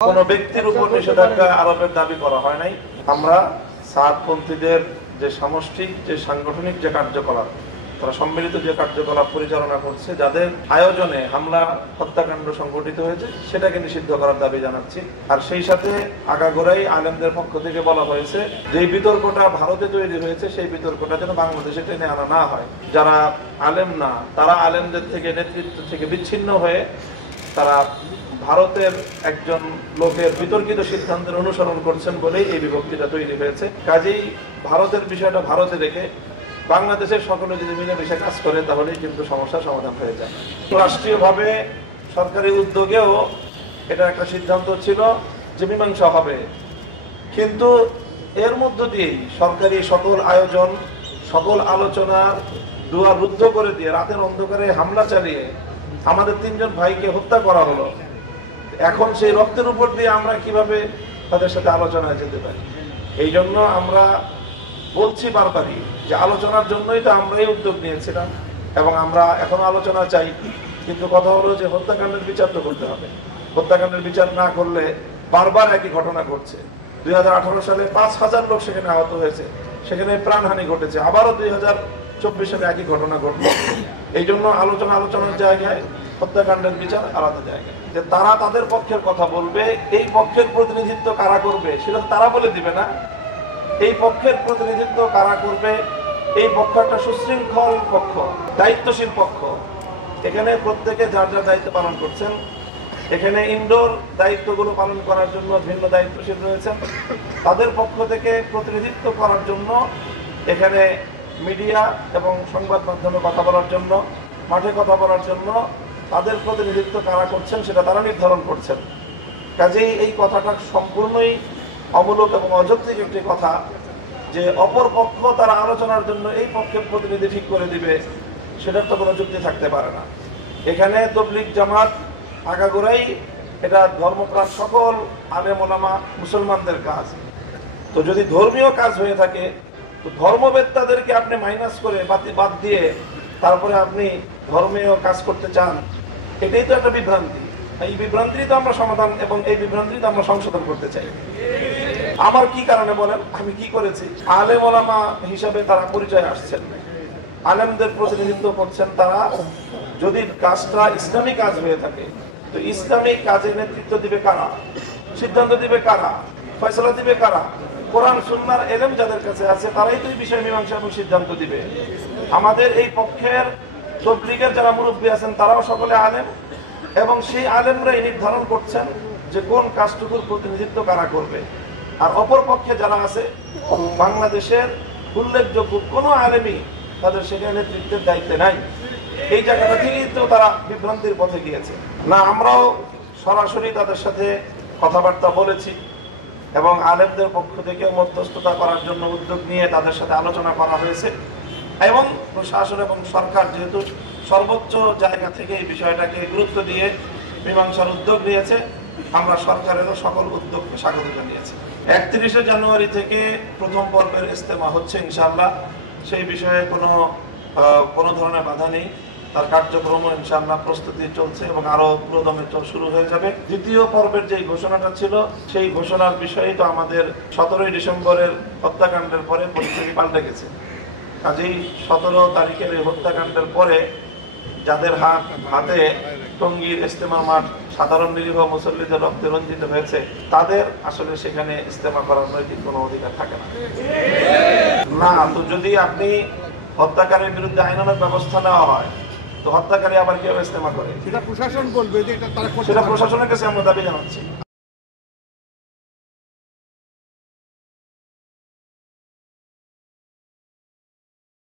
কোন ব্যক্তির উপর নিষেধাজ্ঞা আরোপের দাবি করা হয় নাই। আমরা সাতপন্থীদের যে সামষ্টিক যে সাংগঠনিক যে কার্যকলাপ, তারা সম্মিলিত যে কার্যকলাপ পরিচালনা করছে, যাদের আয়োজনে হামলা হত্যাকাণ্ড সংঘটিত হয়েছে, সেটাকে নিষিদ্ধ করার দাবি জানাচ্ছি। আর সেই সাথে আগাগোড়াই আলেমদের পক্ষ থেকে বলা হয়েছে যে বিতর্কটা ভারতে তৈরি হয়েছে, সেই বিতর্কটা যেন বাংলাদেশে টেনে আনা না হয়। যারা আলেম না, তারা আলেমদের থেকে নেতৃত্ব থেকে বিচ্ছিন্ন হয়ে তারা ভারতের একজন লোকের বিতর্কিত সিদ্ধান্তের অনুসরণ করছেন বলেই এই বিভক্তিটা তৈরি হয়েছে। কাজেই ভারতের বিষয়টা ভারতে রেখে বাংলাদেশের সকলে যদি মিলেমিশে কাজ করে, তাহলেই কিন্তু সমস্যার সমাধান হয়ে যায়। রাষ্ট্রীয়ভাবে সরকারি উদ্যোগেও এটা একটা সিদ্ধান্ত ছিল যে মীমাংসা হবে, কিন্তু এর মধ্য দিয়েই সরকারি সকল আয়োজন, সকল আলোচনার দুয়ার রুদ্ধ করে দিয়ে রাতের অন্ধকারে হামলা চালিয়ে আমাদের 3 জন ভাইকে হত্যা করা হলো। এখন সেই রক্তের উপর দিয়ে আমরা কিভাবে তাদের সাথে আলোচনায় যেতে পারি? এই জন্য আমরা বলছি বারবারই যে আলোচনার জন্যই তো আমরা এই উদ্যোগ নিয়েছিলাম এবং আমরা এখনো আলোচনা চাই। কিন্তু কথা হলো যে হত্যাকাণ্ডের বিচার তো করতে হবে। হত্যাকাণ্ডের বিচার না করলে বারবার একই ঘটনা ঘটছে। 2018 সালে 5000 লোক সেখানে আহত হয়েছে, সেখানে প্রাণহানি ঘটেছে। আবারও 2024 সালে একই ঘটনা ঘটলো। এই জন্য আলোচনার জায়গায় হত্যাকাণ্ডের বিচার আলাদা জায়গায়। যে তারা তাদের পক্ষের কথা বলবে, এই পক্ষের প্রতিনিধিত্ব কারা করবে সেটা তারা বলে দিবে না। এই পক্ষের প্রতিনিধিত্ব কারা করবে, এই পক্ষ একটা সুশৃঙ্খল পক্ষ, দায়িত্বশীল পক্ষ। এখানে প্রত্যেকে যার যার দায়িত্ব পালন করছেন। এখানে ইনডোর দায়িত্বগুলো পালন করার জন্য ভিন্ন দায়িত্বশীল রয়েছেন। তাদের পক্ষ থেকে প্রতিনিধিত্ব করার জন্য এখানে মিডিয়া এবং সংবাদ মাধ্যমে কথা বলার জন্য, মাঠে কথা বলার জন্য তাদের প্রতিনিধিত্ব কারা করছেন সেটা তারা নির্ধারণ করছেন। কাজেই এই কথাটা সম্পূর্ণই অমূলক এবং অযৌক্তিক একটি কথা যে অপর পক্ষ তারা আলোচনার জন্য এই পক্ষের প্রতিনিধি ঠিক করে দিবে, সেটার তো কোনো যুক্তি থাকতে পারে না। এখানে তাবলীগ জামাত আগাগোড়াই এটা ধর্মপ্রাণ সকল আলেম ওলামা মুসলমানদের কাজ। তো যদি ধর্মীয় কাজ হয়ে থাকে, তো ধর্মবেত্তাদেরকে আপনি মাইনাস করে বাদ দিয়ে তারপরে আপনি ধর্মীয় কাজ করতে চান, এটাই তো একটা বিভ্রান্তি। এই বিভ্রান্তি তো আমরা সমাধান এবং এই বিভ্রান্তি তো আমরা সংশোধন করতে চাই। আমার কি কারণে বলেন, আমি কি করেছি? আলেম ওলামা হিসাবে তারা পরিচয় আসছেন, আলেমদের প্রতিনিধিত্ব করছেন তারা। যদি কাজটা ইসলামী কাজ হয়ে থাকে, তো ইসলামী কাজে নেতৃত্ব দিবে কারা, সিদ্ধান্ত দিবে কারা, ফয়সালা দিবে কারা? কোরআন সুন্নাহর এলেম যাদের কাছে আছে, তারাই তো এই বিষয়ে মীমাংসা এবং সিদ্ধান্ত দিবে। আমাদের এই পক্ষের তাবলীগের যারা মুরব্বী আছেন, তারাও সকলে আলেম এবং সেই আলেমরাই নির্ধারণ করছেন যে কোন কাজটুকুর প্রতিনিধিত্ব কারা করবে। আর অপর পক্ষে যারা আছে, বাংলাদেশের উল্লেখযোগ্য কোনো আলেমই তাদের সেখানে নেতৃত্বের দায়িত্বে নাই। এই জায়গাটা থেকেই তো তারা বিভ্রান্তির পথে গিয়েছে। না, আমরাও সরাসরি তাদের সাথে কথাবার্তা বলেছি এবং আলেমদের পক্ষ থেকে মধ্যস্থতা করার জন্য উদ্যোগ নিয়ে তাদের সাথে আলোচনা করা হয়েছে। এবং প্রশাসন এবং সরকার যেহেতু সর্বোচ্চ জায়গা থেকে এই বিষয়টাকে গুরুত্ব দিয়ে মীমাংসার উদ্যোগ নিয়েছে, আমরা সরকারেরও সকল উদ্যোগকে স্বাগত জানিয়েছি। 31শে জানুয়ারি থেকে প্রথম পর্বের ইজতেমা হচ্ছে ইনশাআল্লাহ। সেই বিষয়ে কোনো ধরনের বাধা নেই। তার কার্যক্রম ইনশাআল্লাহ প্রস্তুতি চলছে এবং আরো পুরোদমে শুরু হয়ে যাবে। দ্বিতীয় পর্বের যে ঘোষণাটা ছিল, সেই ঘোষণার বিষয়ে তো আমাদের 17ই ডিসেম্বরের হত্যাকাণ্ডের পরে পরিস্থিতি পাল্টে গেছে। কাজেই 17 তারিখের এই হত্যাকাণ্ডের পরে যাদের হাতে টঙ্গীর ইজতেমা মাঠ সাধারণ নিরীহ মুসল্লিদের রক্তে রঞ্জিত হয়েছে, তাদের আসলে সেখানে ইজতেমা করার নৈতিক কোনো অধিকার থাকে না। তো যদি আপনি হত্যাকারীর বিরুদ্ধে আইনানুগ ব্যবস্থা নেওয়া হয়, তো হত্যাকারী আবার কিভাবে ইজতেমা করে? সেটা প্রশাসন বলবে যে এটা তারা, সেটা প্রশাসনের কাছে আমরা দাবি জানাচ্ছি।